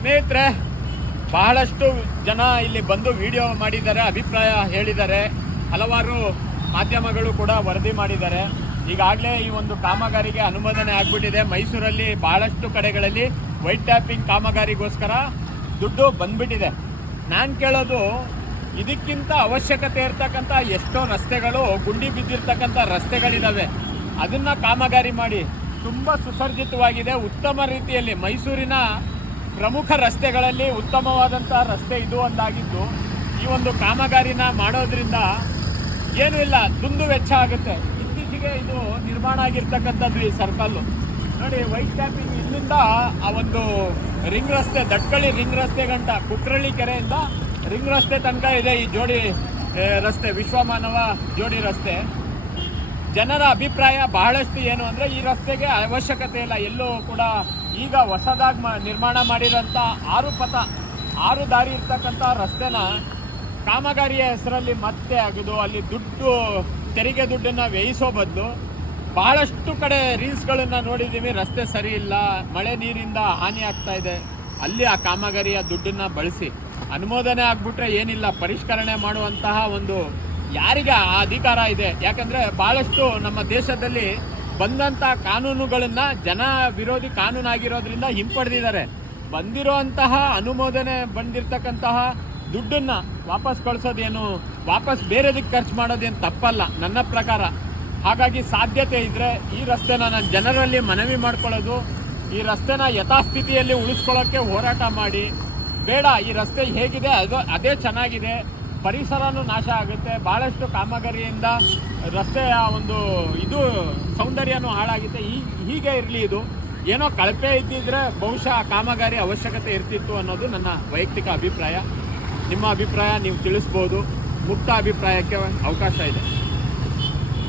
ಸ್ನೇಹಿತರೆ, ಬಹಳಷ್ಟು ಜನ ಇಲ್ಲಿ ಬಂದು ವಿಡಿಯೋ ಮಾಡಿದ್ದಾರೆ, ಅಭಿಪ್ರಾಯ ಹೇಳಿದ್ದಾರೆ, ಹಲವಾರು ಮಾಧ್ಯಮಗಳು ಕೂಡ ವರದಿ ಮಾಡಿದ್ದಾರೆ. ಈಗಾಗಲೇ ಈ ಒಂದು ಕಾಮಗಾರಿಗೆ ಅನುಮೋದನೆ ಆಗಿಬಿಟ್ಟಿದೆ. ಮೈಸೂರಲ್ಲಿ ಬಹಳಷ್ಟು ಕಡೆಗಳಲ್ಲಿ ವೈಟ್ ಟ್ಯಾಪಿಂಗ್ ಕಾಮಗಾರಿಗೋಸ್ಕರ ದುಡ್ಡು ಬಂದ್ಬಿಟ್ಟಿದೆ. ನಾನು ಕೇಳೋದು, ಇದಕ್ಕಿಂತ ಅವಶ್ಯಕತೆ ಇರ್ತಕ್ಕಂಥ ಎಷ್ಟೋ ರಸ್ತೆಗಳು, ಗುಂಡಿ ಬಿದ್ದಿರ್ತಕ್ಕಂಥ ರಸ್ತೆಗಳಿದ್ದಾವೆ, ಅದನ್ನು ಕಾಮಗಾರಿ ಮಾಡಿ ತುಂಬ ಸುಸರ್ಜಿತವಾಗಿದೆ. ಉತ್ತಮ ರೀತಿಯಲ್ಲಿ ಮೈಸೂರಿನ ಪ್ರಮುಖ ರಸ್ತೆಗಳಲ್ಲಿ ಉತ್ತಮವಾದಂಥ ರಸ್ತೆ ಇದು ಒಂದಾಗಿದ್ದು, ಈ ಒಂದು ಕಾಮಗಾರಿನ ಮಾಡೋದ್ರಿಂದ ಏನೂ ಇಲ್ಲ, ದುಂದು ವೆಚ್ಚ ಆಗುತ್ತೆ. ಇತ್ತೀಚೆಗೆ ಇದು ನಿರ್ಮಾಣ ಆಗಿರ್ತಕ್ಕಂಥದ್ದು ಈ ಸರ್ಕಲ್ಲು ನೋಡಿ. ವೈಟ್ ಟ್ಯಾಪಿಂಗ್ ಇಲ್ಲಿಂದ ಆ ಒಂದು ರಿಂಗ್ ರಸ್ತೆ, ದಟ್ಕಳ್ಳಿ ರಿಂಗ್ ರಸ್ತೆ ಗಂಟ, ಕುಕ್ರಳ್ಳಿ ಕೆರೆಯಿಂದ ರಿಂಗ್ ರಸ್ತೆ ತನಕ ಇದೆ ಈ ಜೋಡಿ ರಸ್ತೆ, ವಿಶ್ವಮಾನವ ಜೋಡಿ ರಸ್ತೆ. ಜನರ ಅಭಿಪ್ರಾಯ ಬಹಳಷ್ಟು ಏನು ಅಂದರೆ, ಈ ರಸ್ತೆಗೆ ಅವಶ್ಯಕತೆ ಇಲ್ಲ, ಎಲ್ಲೂ ಕೂಡ ಈಗ ಹೊಸದಾಗಿ ನಿರ್ಮಾಣ ಮಾಡಿರೋಂಥ 6 ದಾರಿ ಇರ್ತಕ್ಕಂಥ ರಸ್ತೆನ ಕಾಮಗಾರಿಯ ಹೆಸರಲ್ಲಿ ಮತ್ತೆ ಆಗಿದ್ದು, ಅಲ್ಲಿ ತೆರಿಗೆ ದುಡ್ಡನ್ನು ವ್ಯಯಿಸೋ ಬದಲು ಬಹಳಷ್ಟು ಕಡೆ ರೀಲ್ಸ್ಗಳನ್ನು ನೋಡಿದ್ದೀವಿ, ರಸ್ತೆ ಸರಿ ಇಲ್ಲ, ಮಳೆ ನೀರಿಂದ ಹಾನಿ ಆಗ್ತಾ ಇದೆ, ಅಲ್ಲಿ ಆ ಕಾಮಗಾರಿಯ ದುಡ್ಡನ್ನು ಬಳಸಿ ಅನುಮೋದನೆ ಆಗಿಬಿಟ್ರೆ ಏನಿಲ್ಲ, ಪರಿಷ್ಕರಣೆ ಮಾಡುವಂತಹ ಒಂದು ಯಾರಿಗೆ ಆ ಅಧಿಕಾರ ಇದೆ? ಯಾಕಂದರೆ ಭಾಳಷ್ಟು ನಮ್ಮ ದೇಶದಲ್ಲಿ ಬಂದಂಥ ಕಾನೂನುಗಳನ್ನು ಜನ ವಿರೋಧಿ ಕಾನೂನಾಗಿರೋದ್ರಿಂದ ಹಿಂಪಡೆದಿದ್ದಾರೆ. ಬಂದಿರೋಂತಹ ಅನುಮೋದನೆ ಬಂದಿರತಕ್ಕಂತಹ ದುಡ್ಡನ್ನು ವಾಪಸ್ ಕಳಿಸೋದೇನು, ವಾಪಸ್ ಬೇರೆದಕ್ಕೆ ಖರ್ಚು ಮಾಡೋದೇನು ತಪ್ಪಲ್ಲ ನನ್ನ ಪ್ರಕಾರ. ಹಾಗಾಗಿ ಸಾಧ್ಯತೆ ಇದ್ದರೆ ಈ ರಸ್ತೆನ ನಾನು ಜನರಲ್ಲಿ ಮನವಿ ಮಾಡ್ಕೊಳ್ಳೋದು, ಈ ರಸ್ತೆನ ಯಥಾಸ್ಥಿತಿಯಲ್ಲಿ ಉಳಿಸ್ಕೊಳ್ಳೋಕ್ಕೆ ಹೋರಾಟ ಮಾಡಿ. ಬೇಡ, ಈ ರಸ್ತೆ ಹೇಗಿದೆ ಅದೇ ಚೆನ್ನಾಗಿದೆ, ಪರಿಸರನೂ ನಾಶ ಆಗುತ್ತೆ, ಭಾಳಷ್ಟು ಕಾಮಗಾರಿಯಿಂದ ರಸ್ತೆಯ ಒಂದು ಸೌಂದರ್ಯನೂ ಹಾಳಾಗುತ್ತೆ. ಹೀಗೆ ಇರಲಿ, ಇದು ಏನೋ ಕಳಪೆ ಇದ್ದಿದ್ರೆ ಬಹುಶಃ ಕಾಮಗಾರಿ ಅವಶ್ಯಕತೆ ಇರ್ತಿತ್ತು ಅನ್ನೋದು ನನ್ನ ವೈಯಕ್ತಿಕ ಅಭಿಪ್ರಾಯ. ನಿಮ್ಮ ಅಭಿಪ್ರಾಯ ನೀವು ತಿಳಿಸ್ಬೋದು, ಮುಕ್ತ ಅಭಿಪ್ರಾಯಕ್ಕೆ ಅವಕಾಶ ಇದೆ.